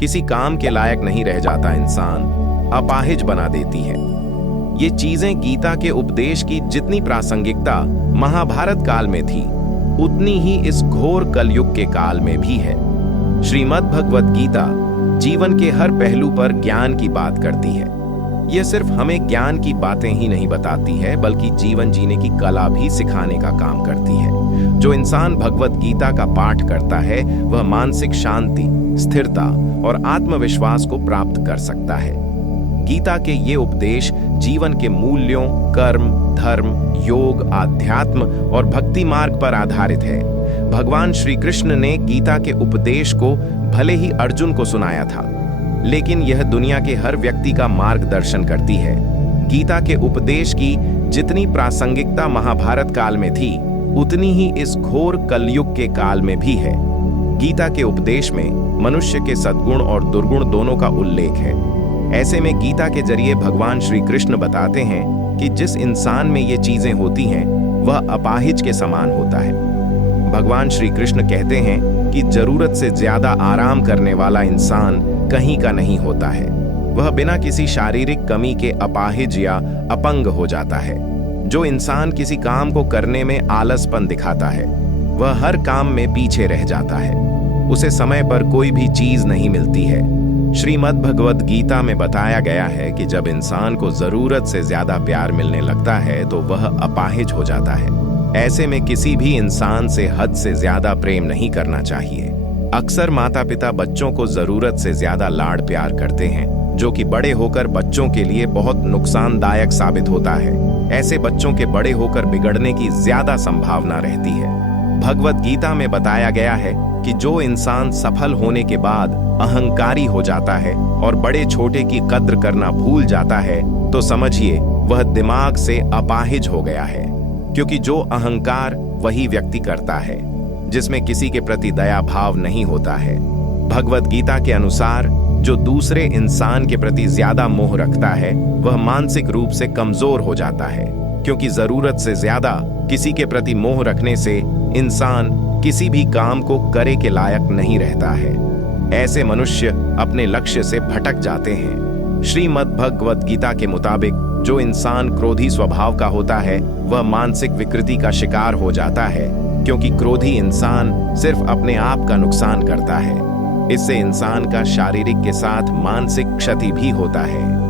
किसी काम के लायक नहीं रह जाता इंसान, अपाहिज बना देती है। ये चीजें गीता के उपदेश की जितनी प्रासंगिकता महाभारत काल में थी, उतनी ही इस घोर कलयुग के काल में भी है। श्रीमद् भगवत गीता जीवन के हर पहलू पर ज्ञान की बात करती है। यह सिर्फ हमें ज्ञान की बातें ही नहीं बताती है, बल्कि जीवन जीने की कला भी सिखाने का काम करती है। जो इंसान भगवत गीता का पाठ करता है, वह मानसिक शांति, स्थिरता और आत्मविश्वास को प्राप्त कर सकता है। गीता के ये उपदेश जीवन के मूल्यों, कर्म, धर्म, योग, आध्यात्म और भक्ति मार्ग पर आधारित है। भगवान श्री कृष्ण ने गीता के उपदेश को भले ही अर्जुन को सुनाया था, लेकिन यह दुनिया के हर व्यक्ति का मार्गदर्शन करती है। गीता के उपदेश की जितनी प्रासंगिकता महाभारत काल में थी, उतनी ही इस घोर कलयुग के काल में भी है। गीता के उपदेश में मनुष्य के सद्गुण और दुर्गुण दोनों का उल्लेख है। ऐसे में गीता के जरिए भगवान श्री कृष्ण बताते हैं कि जिस इंसान में ये चीजें होती हैं, वह अपाहिज के समान होता है। भगवान श्री कृष्ण कहते हैं कि जरूरत से ज्यादा आराम करने वाला इंसान कहीं का नहीं होता है। वह बिना किसी शारीरिक कमी के अपाहिज या अपंग हो जाता है। जो इंसान किसी काम को करने में आलसपन दिखाता है, वह हर काम में पीछे रह जाता है। उसे समय पर कोई भी चीज नहीं मिलती है। श्रीमद् भगवत गीता में बताया गया है कि जब इंसान को जरूरत से ज्यादा प्यार मिलने लगता है, तो वह अपाहिज हो जाता है। ऐसे में किसी भी इंसान से हद से ज्यादा प्रेम नहीं करना चाहिए। अक्सर माता पिता बच्चों को जरूरत से ज्यादा लाड प्यार करते हैं, जो कि बड़े होकर बच्चों के लिए बहुत नुकसानदायक साबित होता है। ऐसे बच्चों के बड़े होकर बिगड़ने की ज्यादा संभावना रहती है। भगवत गीता में बताया गया है कि जो इंसान सफल होने के बाद अहंकारी हो जाता है और बड़े छोटे की कद्र करना भूल जाता है, तो समझिए वह दिमाग से अपाहिज हो गया है। क्योंकि जो अहंकार वही व्यक्ति करता है जिसमें किसी के प्रति दया भाव नहीं होता है। भगवत गीता के अनुसार जो दूसरे इंसान के प्रति ज्यादा मोह रखता है, वह मानसिक रूप से कमजोर हो जाता है। क्योंकि जरूरत से ज्यादा किसी के प्रति मोह रखने से इंसान किसी भी काम को करे के लायक नहीं रहता है। ऐसे मनुष्य अपने लक्ष्य से भटक जाते हैं। श्रीमद् भगवत गीता के मुताबिक जो इंसान क्रोधी स्वभाव का होता है, वह मानसिक विकृति का शिकार हो जाता है। क्योंकि क्रोधी इंसान सिर्फ अपने आप का नुकसान करता है। इससे इंसान का शारीरिक के साथ मानसिक क्षति भी होता है।